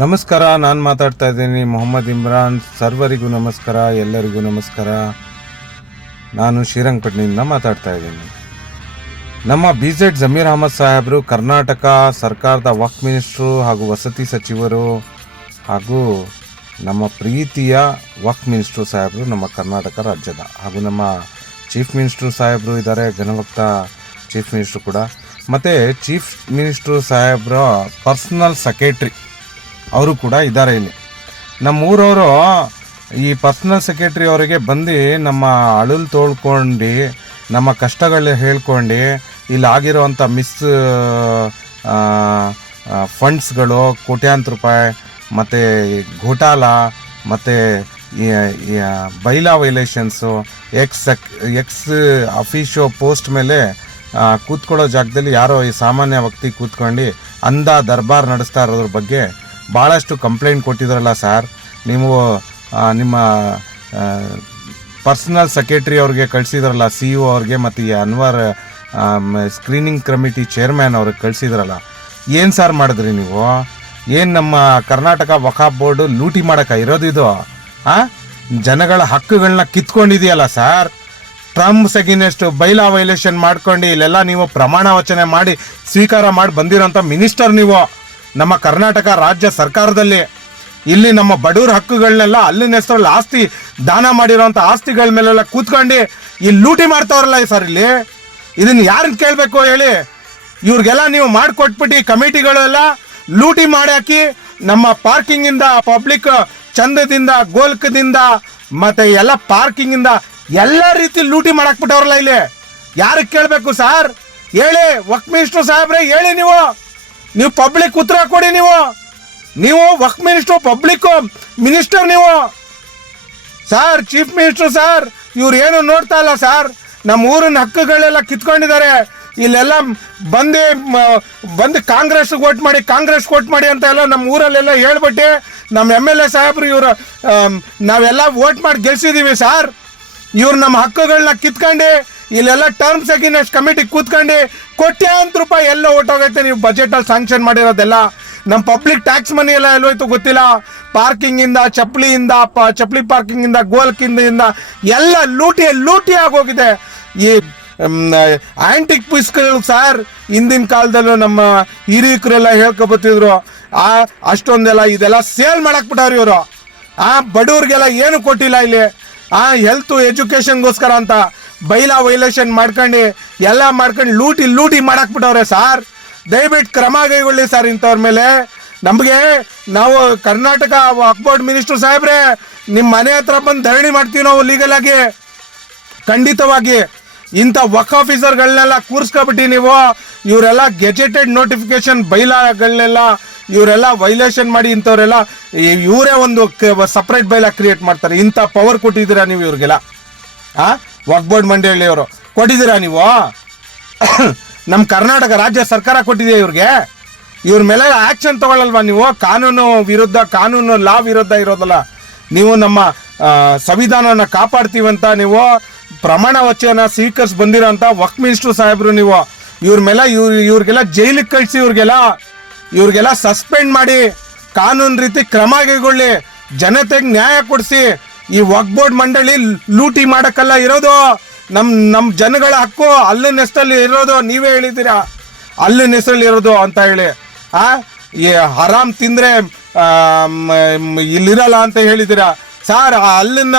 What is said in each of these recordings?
ನಮಸ್ಕಾರ, ನಾನು ಮಾತಾಡ್ತಾ ಇದ್ದೀನಿ ಮೊಹಮ್ಮದ್ ಇಮ್ರಾನ್. ಸರ್ವರಿಗೂ ನಮಸ್ಕಾರ, ಎಲ್ಲರಿಗೂ ನಮಸ್ಕಾರ. ನಾನು ಶ್ರೀರಂಗಪಟ್ಟಣದಿಂದ ಮಾತಾಡ್ತಾ ಇದ್ದೀನಿ. ನಮ್ಮ BZ ಜಮೀರ್ ಅಹಮದ್ ಸಾಹೇಬರು ಕರ್ನಾಟಕ ಸರ್ಕಾರದ ವಕ್ಫ್ ಮಿನಿಸ್ಟ್ರು ಹಾಗೂ ವಸತಿ ಸಚಿವರು ಹಾಗೂ ನಮ್ಮ ಪ್ರೀತಿಯ ವಕ್ಫ್ ಮಿನಿಸ್ಟ್ರು ಸಾಹೇಬರು ನಮ್ಮ ಕರ್ನಾಟಕ ರಾಜ್ಯದ, ಹಾಗೂ ನಮ್ಮ ಚೀಫ್ ಮಿನಿಸ್ಟ್ರು ಸಾಹೇಬರು ಇದ್ದಾರೆ, ಘನಭಕ್ತ ಚೀಫ್ ಮಿನಿಸ್ಟ್ರು ಕೂಡ. ಮತ್ತು ಚೀಫ್ ಮಿನಿಸ್ಟ್ರು ಸಾಹೇಬರ ಪರ್ಸ್ನಲ್ ಸೆಕ್ರೆಟ್ರಿ ಅವರು ಕೂಡ ಇದ್ದಾರೆ ಇಲ್ಲಿ. ನಮ್ಮೂರವರು ಈ ಪರ್ಸ್ನಲ್ ಸೆಕ್ರೆಟ್ರಿ ಅವರಿಗೆ ಬಂದು ನಮ್ಮ ಅಳಲು ತೋಳ್ಕೊಂಡು ನಮ್ಮ ಕಷ್ಟಗಳು ಹೇಳ್ಕೊಂಡು ಇಲ್ಲಿ ಆಗಿರೋವಂಥ ಫಂಡ್ಸ್ಗಳು ಕೋಟ್ಯಾಂತರ ರೂಪಾಯಿ ಮತ್ತು ಘೋಟಾಲ ಮತ್ತು ಬೈಲಾ ವೈಲೇಷನ್ಸು ಎಕ್ಸ್ ಅಫಿಷಿಯೋ ಪೋಸ್ಟ್ ಮೇಲೆ ಕೂತ್ಕೊಳ್ಳೋ ಜಾಗದಲ್ಲಿ ಯಾರೋ ಈ ಸಾಮಾನ್ಯ ವ್ಯಕ್ತಿ ಕೂತ್ಕೊಂಡು ದರ್ಬಾರ್ ನಡೆಸ್ತಾ ಇರೋದ್ರ ಬಗ್ಗೆ ಭಾಳಷ್ಟು ಕಂಪ್ಲೇಂಟ್ ಕೊಟ್ಟಿದ್ರಲ್ಲ ಸರ್. ನೀವು ನಿಮ್ಮ ಪರ್ಸನಲ್ ಸೆಕ್ರೆಟ್ರಿ ಅವ್ರಿಗೆ ಕಳಿಸಿದ್ರಲ್ಲ, CEO ಅವ್ರಿಗೆ, ಮತ್ತು ಈ ಅನ್ವರ್ ಸ್ಕ್ರೀನಿಂಗ್ ಕಮಿಟಿ ಚೇರ್ಮ್ಯಾನ್ ಅವ್ರಿಗೆ ಕಳಿಸಿದ್ರಲ್ಲ. ಏನು ಸರ್ ಮಾಡಿದ್ರಿ ನೀವು? ಏನು ನಮ್ಮ ಕರ್ನಾಟಕ ವಕ್ಫ್ ಬೋರ್ಡು ಲೂಟಿ ಮಾಡೋಕೆ ಇರೋದಿದು? ಜನಗಳ ಹಕ್ಕುಗಳನ್ನ ಕಿತ್ಕೊಂಡಿದೆಯಲ್ಲ ಸರ್. ಟ್ರಂಪ್ಸ್ ಅಗೇನೆಸ್ಟ್ ಬೈಲಾ ವೈಲೇಷನ್ ಮಾಡ್ಕೊಂಡು ಇಲ್ಲೆಲ್ಲ ನೀವು ಪ್ರಮಾಣ ವಚನೆ ಮಾಡಿ ಸ್ವೀಕಾರ ಮಾಡಿ ಬಂದಿರೋಂಥ ಮಿನಿಸ್ಟರ್ ನೀವು ನಮ್ಮ ಕರ್ನಾಟಕ ರಾಜ್ಯ ಸರ್ಕಾರದಲ್ಲಿ. ಇಲ್ಲಿ ನಮ್ಮ ಬಡವ್ರ ಹಕ್ಕುಗಳನ್ನೆಲ್ಲ ಅಲ್ಲಿನ ಹೆಸರಲ್ಲಿ ಆಸ್ತಿ ದಾನ ಮಾಡಿರೋಂಥ ಆಸ್ತಿಗಳ ಮೇಲೆಲ್ಲ ಕೂತ್ಕೊಂಡು ಇಲ್ಲಿ ಲೂಟಿ ಮಾಡ್ತಾವ್ರಲ್ಲ ಸರ್. ಇಲ್ಲಿ ಇದನ್ನು ಯಾರನ್ನ ಕೇಳಬೇಕು ಹೇಳಿ? ಇವ್ರಿಗೆಲ್ಲ ನೀವು ಮಾಡಿಕೊಟ್ಬಿಟ್ಟು ಕಮಿಟಿಗಳೆಲ್ಲ ಲೂಟಿ ಮಾಡಿ ಹಾಕಿ ನಮ್ಮ ಪಾರ್ಕಿಂಗಿಂದ, ಪಬ್ಲಿಕ್ ಚಂದದಿಂದ, ಗೋಲ್ಕದಿಂದ ಮತ್ತು ಎಲ್ಲ ಪಾರ್ಕಿಂಗಿಂದ ಎಲ್ಲ ರೀತಿ ಲೂಟಿ ಮಾಡಾಕ್ಬಿಟ್ಟವ್ರಲ್ಲ. ಇಲ್ಲಿ ಯಾರಿಗೆ ಕೇಳಬೇಕು ಸರ್ ಹೇಳಿ? ವಕ್ಫ್ ಮಿನಿಸ್ಟ್ರು ಸಾಹೇಬ್ರೆ ಹೇಳಿ, ನೀವು ಪಬ್ಲಿಕ್ ಉತ್ತರ ಕೊಡಿ. ನೀವು ವಕ್ಫ್ ಮಿನಿಸ್ಟ್ರು, ಪಬ್ಲಿಕ್ ಮಿನಿಸ್ಟರ್ ನೀವು ಸರ್. ಚೀಫ್ ಮಿನಿಸ್ಟ್ರು ಸರ್, ಇವ್ರು ಏನು ನೋಡ್ತಾ ಇಲ್ಲ ಸರ್. ನಮ್ಮ ಊರಿನ ಹಕ್ಕುಗಳೆಲ್ಲ ಕಿತ್ಕೊಂಡಿದ್ದಾರೆ. ಇಲ್ಲೆಲ್ಲ ಬಂದು ಕಾಂಗ್ರೆಸ್ ವೋಟ್ ಮಾಡಿ ಅಂತ ಎಲ್ಲ ನಮ್ಮ ಊರಲ್ಲೆಲ್ಲ ಹೇಳ್ಬಿಟ್ಟು ನಮ್ಮ MLA ಸಾಹೇಬ್ರು ಇವರು ನಾವೆಲ್ಲ ವೋಟ್ ಮಾಡಿ ಗೆಲ್ಸಿದ್ದೀವಿ ಸರ್. ಇವ್ರು ನಮ್ಮ ಹಕ್ಕುಗಳನ್ನ ಕಿತ್ಕೊಂಡು ಇಲ್ಲೆಲ್ಲ ಟರ್ಮ್ಸ್ ಅಗೇನೆಸ್ಟ್ ಕಮಿಟಿ ಕೂತ್ಕೊಂಡು ಕೋಟ್ಯಾಂತರ ರೂಪಾಯಿ ಎಲ್ಲ ಹೊಟ್ಟೋಗೈತೆ. ನೀವು ಬಜೆಟಲ್ಲಿ ಸ್ಯಾಂಕ್ಷನ್ ಮಾಡಿರೋದೆಲ್ಲ ನಮ್ಮ ಪಬ್ಲಿಕ್ ಟ್ಯಾಕ್ಸ್ ಮನಿ ಎಲ್ಲ ಎಲ್ಲೋಯ್ತು ಗೊತ್ತಿಲ್ಲ. ಪಾರ್ಕಿಂಗಿಂದ, ಚಪ್ಪಲಿ ಪಾರ್ಕಿಂಗಿಂದ, ಗೋಲ್ಕಿಂದ ಎಲ್ಲ ಲೂಟಿ ಆಗೋಗಿದೆ. ಈ ಆಂಟಿಕ್ ಪೀಸ್ಗಳು ಸರ್, ಹಿಂದಿನ ಕಾಲದಲ್ಲೂ ನಮ್ಮ ಹಿರಿಯಕರೆಲ್ಲ ಹೇಳ್ಕೊಬತ್ತಿದ್ರು. ಅಷ್ಟೊಂದೆಲ್ಲ ಇದೆಲ್ಲ ಸೇಲ್ ಮಾಡಾಕ್ಬಿಟ್ಟವ್ರು ಇವರು. ಬಡವ್ರಿಗೆಲ್ಲ ಏನು ಕೊಟ್ಟಿಲ್ಲ ಇಲ್ಲಿ. ಹೆಲ್ತ್ ಎಜುಕೇಷನ್ಗೋಸ್ಕರ ಅಂತ ಬೈಲಾ ವೈಲೇಷನ್ ಮಾಡ್ಕೊಂಡು ಎಲ್ಲ ಮಾಡ್ಕೊಂಡು ಲೂಟಿ ಮಾಡಾಕ್ಬಿಟ್ಟವ್ರೆ ಸರ್. ದಯವಿಟ್ಟು ಕ್ರಮ ಕೈಗೊಳ್ಳಿ ಸರ್ ಇಂಥವ್ರ ಮೇಲೆ. ನಮಗೆ ನಾವು ಕರ್ನಾಟಕ ವಕ್ಫ್ ಬೋರ್ಡ್ ಮಿನಿಸ್ಟರ್ ಸಾಹೇಬ್ರೆ, ನಿಮ್ಮ ಮನೆ ಹತ್ರ ಬಂದು ಧರಣಿ ಮಾಡ್ತೀವಿ ನಾವು ಲೀಗಲ್ ಆಗಿ. ಖಂಡಿತವಾಗಿ ಇಂಥ ವಕ್ಫ್ ಆಫೀಸರ್ಗಳನ್ನೆಲ್ಲ ಕೂರಿಸ್ಕೊಬಿಟ್ಟು ನೀವು ಇವರೆಲ್ಲ ಗೆಜೆಟೆಡ್ ನೋಟಿಫಿಕೇಶನ್ ಬೈಲಾಗಳನ್ನೆಲ್ಲ ಇವರೆಲ್ಲ ವೈಲೇಷನ್ ಮಾಡಿ ಇಂಥವ್ರೆಲ್ಲ ಇವರೇ ಒಂದು ಸಪ್ರೇಟ್ ಬೈಲಾ ಕ್ರಿಯೇಟ್ ಮಾಡ್ತಾರೆ. ಇಂಥ ಪವರ್ ಕೊಟ್ಟಿದ್ದೀರಾ ನೀವು ಇವ್ರಿಗೆಲ್ಲ? ವಕ್ಫ್ ಬೋರ್ಡ್ ಮಂಡಳಿಯವರು ಕೊಟ್ಟಿದ್ದೀರಾ ನೀವು? ನಮ್ಮ ಕರ್ನಾಟಕ ರಾಜ್ಯ ಸರ್ಕಾರ ಕೊಟ್ಟಿದೆಯಾ ಇವ್ರಿಗೆ? ಇವ್ರ ಮೇಲೆ ಆ್ಯಕ್ಷನ್ ತಗೊಳ್ಳಲ್ವಾ ನೀವು? ಕಾನೂನು ಲಾ ವಿರುದ್ಧ ಇರೋದಲ್ಲ. ನೀವು ನಮ್ಮ ಸಂವಿಧಾನನ ಕಾಪಾಡ್ತೀವಂತ ನೀವು ಪ್ರಮಾಣ ವಚನ ಸ್ವೀಕರಿಸಿ ಬಂದಿರೋಂಥ ವಕ್ಫ್ ಮಿನಿಸ್ಟ್ರು ಸಾಹೇಬರು ನೀವು. ಇವ್ರ ಮೇಲೆ ಇವ್ರಿಗೆಲ್ಲ ಜೈಲಿಗೆ ಕಳಿಸಿ, ಇವ್ರಿಗೆಲ್ಲ ಸಸ್ಪೆಂಡ್ ಮಾಡಿ ಕಾನೂನು ರೀತಿ ಕ್ರಮ ಕೈಗೊಳ್ಳಿ, ಜನತೆಗೆ ನ್ಯಾಯ ಕೊಡಿಸಿ. ಈ ವಕ್ಫ್ ಬೋರ್ಡ್ ಮಂಡಳಿ ಲೂಟಿ ಮಾಡೋಕ್ಕಲ್ಲ ಇರೋದು. ನಮ್ಮ ಜನಗಳ ಹಕ್ಕು ಅಲ್ಲಿನ ಹೆಸರಲ್ಲಿ ಇರೋದು. ನೀವೇ ಹೇಳಿದ್ದೀರಾ ಅಲ್ಲಿನ ಹೆಸರಲ್ಲಿ ಇರೋದು ಅಂತ ಹೇಳಿ. ಈ ಹರಾಮ್ ತಿಂದರೆ ಇಲ್ಲಿರಲ್ಲ ಅಂತ ಹೇಳಿದ್ದೀರಾ ಸರ್. ಅಲ್ಲಿನ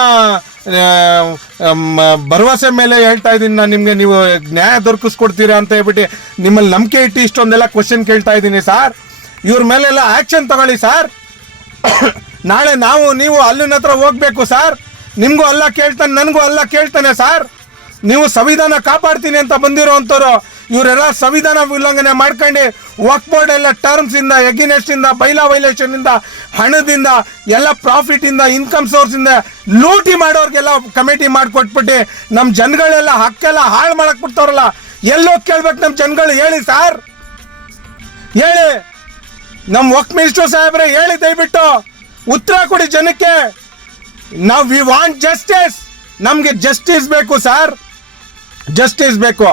ಭರವಸೆ ಮೇಲೆ ಹೇಳ್ತಾ ಇದ್ದೀನಿ ನಾನು ನಿಮಗೆ. ನೀವು ನ್ಯಾಯ ದೊರಕಿಸ್ಕೊಡ್ತೀರಾ ಅಂತ ಹೇಳ್ಬಿಟ್ಟು ನಿಮ್ಮಲ್ಲಿ ನಂಬಿಕೆ ಇಟ್ಟು ಇಷ್ಟೊಂದೆಲ್ಲ ಕ್ವಶನ್ ಕೇಳ್ತಾ ಇದ್ದೀನಿ ಸರ್. ಇವ್ರ ಮೇಲೆಲ್ಲ ಆ್ಯಕ್ಷನ್ ತಗೊಳ್ಳಿ ಸರ್. ನಾಳೆ ನೀವು ಅಲ್ಲಿನ ಹತ್ರ ಹೋಗ್ಬೇಕು ಸರ್. ನಿಮಗೂ ಅಲ್ಲ ಕೇಳ್ತಾನೆ, ನನಗೂ ಅಲ್ಲ ಕೇಳ್ತಾನೆ ಸರ್. ನೀವು ಸಂವಿಧಾನ ಕಾಪಾಡ್ತೀನಿ ಅಂತ ಬಂದಿರೋ ಅಂಥವ್ರು ಇವರೆಲ್ಲ ಸಂವಿಧಾನ ಉಲ್ಲಂಘನೆ ಮಾಡ್ಕೊಂಡು ವಕ್ಫ್ ಬೋರ್ಡ್ ಎಲ್ಲ ಟರ್ಮ್ಸಿಂದ, ಎಗಿನೆಸ್ಟಿಂದ, ಬೈಲಾ ವೈಲೇಷನಿಂದ, ಹಣದಿಂದ, ಎಲ್ಲ ಪ್ರಾಫಿಟಿಂದ, ಇನ್ಕಮ್ ಸೋರ್ಸಿಂದ ಲೂಟಿ ಮಾಡೋರಿಗೆಲ್ಲ ಕಮಿಟಿ ಮಾಡಿಕೊಟ್ಬಿಟ್ಟು ನಮ್ಮ ಜನಗಳೆಲ್ಲ ಹಕ್ಕೆಲ್ಲ ಹಾಳು ಮಾಡಕ್ಕೆ ಬಿಡ್ತಾರಲ್ಲ. ಎಲ್ಲೋ ಕೇಳ್ಬೇಕು ನಮ್ಮ ಜನಗಳು? ಹೇಳಿ ಸರ್, ಹೇಳಿ. ನಮ್ಮ ವಕ್ಫ್ ಮಿನಿಸ್ಟರ್ ಸಾಹೇಬ್ರೆ ಹೇಳಿ, ದಯವಿಟ್ಟು ಉತ್ತರ ಕೊಡಿ ಜನಕ್ಕೆ. We want justice. ನಮಗೆ ಜಸ್ಟಿಸ್ ಬೇಕು ಸರ್, ಜಸ್ಟಿಸ್ ಬೇಕು.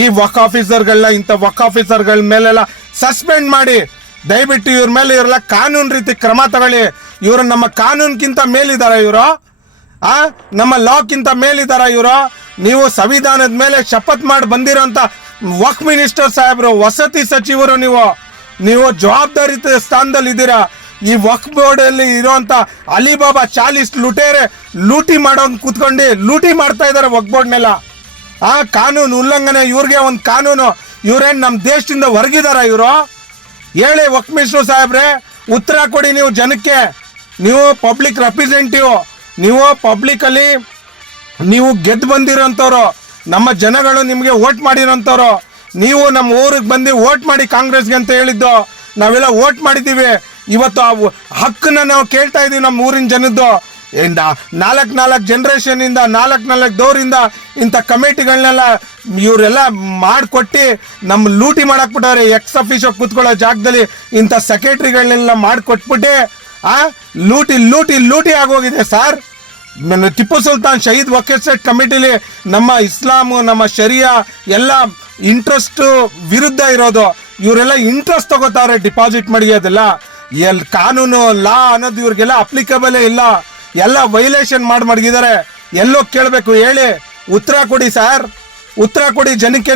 ಈ ವಕ್ಫ್ ಆಫೀಸರ್ಗಳನ್ನ, ಇಂಥ ವಕ್ಫ್ ಆಫೀಸರ್ಗಳ ಮೇಲೆಲ್ಲ ಸಸ್ಪೆಂಡ್ ಮಾಡಿ ದಯವಿಟ್ಟು ಇವ್ರ ಮೇಲೆ ಇವರೆಲ್ಲ ಕಾನೂನು ರೀತಿ ಕ್ರಮ ತಗೊಳ್ಳಿ. ಇವರು ನಮ್ಮ ಕಾನೂನ್ಗಿಂತ ಮೇಲಿದಾರ ಇವರು? ನಮ್ಮ ಲಾಕ್ಕಿಂತ ಮೇಲಿದಾರ ಇವರು? ನೀವು ಸಂವಿಧಾನದ ಮೇಲೆ ಶಪಥ ಮಾಡಿ ಬಂದಿರೋಂಥ ವಕ್ಫ್ ಮಿನಿಸ್ಟರ್ ಸಾಹೇಬರು, ವಸತಿ ಸಚಿವರು, ನೀವು ಜವಾಬ್ದಾರಿ ಸ್ಥಾನದಲ್ಲಿ ಇದ್ದೀರಾ. ಈ ವಕ್ಫ್ ಬೋರ್ಡ್ ಅಲ್ಲಿ ಇರುವಂತ ಅಲಿಬಾಬಾ 40 ಲುಟೇರೆ ಲೂಟಿ ಮಾಡೋಂಗ್ ಕೂತ್ಕೊಂಡು ಲೂಟಿ ಮಾಡ್ತಾ ಇದಾರೆ ವಕ್ಫ್ ಬೋರ್ಡ್ನೆಲ್ಲ. ಕಾನೂನು ಉಲ್ಲಂಘನೆ, ಇವ್ರಿಗೆ ಒಂದು ಕಾನೂನು. ಇವ್ರೇನ್ ನಮ್ಮ ದೇಶದಿಂದ ಹೊರಗಿದಾರ ಇವರು? ಹೇಳಿ ವಕ್ಫ್ ಮಿನಿಸ್ಟರ್ ಸಾಹೇಬ್ರೆ, ಉತ್ತರ ಕೊಡಿ ನೀವು ಜನಕ್ಕೆ. ನೀವು ಪಬ್ಲಿಕ್ ರೆಪ್ರೆಸೆಂಟೇಟಿವ್, ನೀವು ಪಬ್ಲಿಕಲ್ಲಿ ನೀವು ಗೆದ್ದು ಬಂದಿರೋಂಥವ್ರು, ನಮ್ಮ ಜನಗಳು ನಿಮಗೆ ವೋಟ್ ಮಾಡಿರೋಂಥವ್ರು. ನೀವು ನಮ್ಮ ಊರಿಗೆ ಬಂದು ವೋಟ್ ಮಾಡಿ ಕಾಂಗ್ರೆಸ್ಗೆ ಅಂತ ಹೇಳಿದ್ದು, ನಾವೆಲ್ಲ ವೋಟ್ ಮಾಡಿದ್ದೀವಿ. ಇವತ್ತು ಆ ಹಕ್ಕನ್ನ ನಾವು ಕೇಳ್ತಾ ಇದ್ದೀವಿ ನಮ್ಮ ಊರಿನ ಜನದ್ದು. 4 ಜನ್ರೇಷನಿಂದ 4 ದೌರಿಂದ ಇಂಥ ಕಮಿಟಿಗಳನ್ನೆಲ್ಲ ಇವರೆಲ್ಲ ಮಾಡಿಕೊಟ್ಟು ನಮ್ಮ ಲೂಟಿ ಮಾಡಾಕ್ಬಿಟ್ಟವ್ರೆ. ಎಕ್ಸ್ ಅಫಿಷಿಯೋ ಕೂತ್ಕೊಳ್ಳೋ ಜಾಗದಲ್ಲಿ ಇಂಥ ಸೆಕ್ರೆಟರಿಗಳನ್ನೆಲ್ಲ ಮಾಡಿಕೊಟ್ಬಿಟ್ಟು ಲೂಟಿ ಲೂಟಿ ಲೂಟಿ ಆಗೋಗಿದೆ ಸರ್. ಟಿಪ್ಪು ಸುಲ್ತಾನ್ ಶಹೀದ್ ವಕೀಲ್ ಸೆಟ್ ಕಮಿಟಿಲಿ ನಮ್ಮ ಇಸ್ಲಾಮು, ನಮ್ಮ ಶರಿಯಾ ಎಲ್ಲ ಇಂಟ್ರೆಸ್ಟ್ ವಿರುದ್ಧ ಇರೋದು. ಇವರೆಲ್ಲ ಇಂಟ್ರೆಸ್ಟ್ ತಗೋತಾರೆ ಡಿಪಾಸಿಟ್ ಮಾಡಿಯೋದೆಲ್ಲ. ಕಾನೂನು ಲಾ ಅನ್ನೋದು ಇವ್ರಿಗೆಲ್ಲ ಅಪ್ಲಿಕಬಲೇ ಇಲ್ಲ. ಎಲ್ಲ ವೈಲೇಷನ್ ಮಡಗಿದ್ದಾರೆ. ಎಲ್ಲೋ ಕೇಳಬೇಕು, ಹೇಳಿ, ಉತ್ತರ ಕೊಡಿ ಸರ್, ಉತ್ತರ ಕೊಡಿ ಜನಕ್ಕೆ.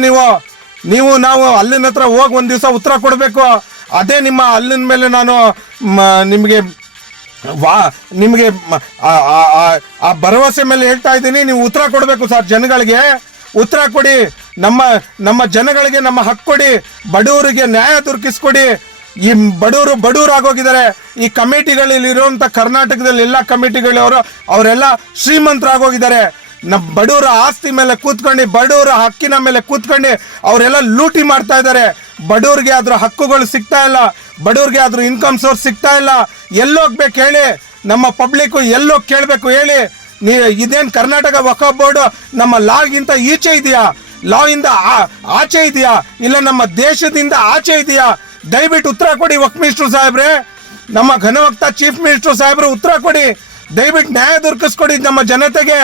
ನಾವು ಅಲ್ಲಿನ ಹತ್ರ ಹೋಗಿ ಒಂದು ದಿವಸ ಉತ್ತರ ಕೊಡಬೇಕು. ಅದೇ ನಿಮ್ಮ ಅಲ್ಲಿನ ಮೇಲೆ ನಾನು ನಿಮಗೆ ಆ ಭರವಸೆ ಮೇಲೆ ಹೇಳ್ತಾ ಇದ್ದೀನಿ. ನೀವು ಉತ್ತರ ಕೊಡಬೇಕು ಸರ್ ಜನಗಳಿಗೆ, ಉತ್ತರ ಕೊಡಿ. ನಮ್ಮ ಜನಗಳಿಗೆ ನಮ್ಮ ಹಕ್ಕು ಕೊಡಿ, ಬಡವರಿಗೆ ನ್ಯಾಯ ದೊರಕಿಸ್ಕೊಡಿ. ಈ ಬಡವರು ಆಗೋಗಿದ್ದಾರೆ. ಈ ಕಮಿಟಿಗಳಲ್ಲಿ ಇರುವಂತ ಕರ್ನಾಟಕದಲ್ಲಿ ಎಲ್ಲ ಕಮಿಟಿಗಳವರು ಅವರೆಲ್ಲ ಶ್ರೀಮಂತರಾಗೋಗಿದ್ದಾರೆ. ನಮ್ಮ ಬಡವರ ಆಸ್ತಿ ಮೇಲೆ ಕೂತ್ಕೊಂಡು, ಬಡವರ ಹಕ್ಕಿನ ಮೇಲೆ ಕೂತ್ಕೊಂಡು ಅವರೆಲ್ಲ ಲೂಟಿ ಮಾಡ್ತಾ ಇದ್ದಾರೆ. ಬಡವ್ರಿಗೆ ಅದ್ರ ಹಕ್ಕುಗಳು ಸಿಗ್ತಾ ಇಲ್ಲ, ಬಡವ್ರಿಗೆ ಅದ್ರ ಇನ್ಕಮ್ ಸೋರ್ಸ್ ಸಿಗ್ತಾ ಇಲ್ಲ. ಎಲ್ಲೋಗ್ಬೇಕು ಹೇಳಿ? ನಮ್ಮ ಪಬ್ಲಿಕ್ ಎಲ್ಲೋ ಕೇಳಬೇಕು ಹೇಳಿ? ಇದೇನು ಕರ್ನಾಟಕ ವಕ್ಫ್ ಬೋರ್ಡ್ ನಮ್ಮ ಲಾಗಿಂತ ಈಚೆ ಇದೆಯಾ? ಲಾ ಇಂದ ಆಚೆ ಇದೆಯಾ? ಇಲ್ಲ ನಮ್ಮ ದೇಶದಿಂದ ಆಚೆ ಇದೆಯಾ? ದಯವಿಟ್ಟು ಉತ್ತರ ಕೊಡಿ ವಕ್ಫ್ ಮಿನಿಸ್ಟರ್ ಸಾಹೇಬ್ರೆ, ನಮ್ಮ ಘನವಕ್ತ ಚೀಫ್ ಮಿನಿಸ್ಟರ್ ಸಾಹೇಬ್ರು ಉತ್ತರ ಕೊಡಿ. ದಯವಿಟ್ಟು ನ್ಯಾಯ ದೊರಕಿಸ್ಕೊಡಿ ನಮ್ಮ ಜನತೆಗೆ.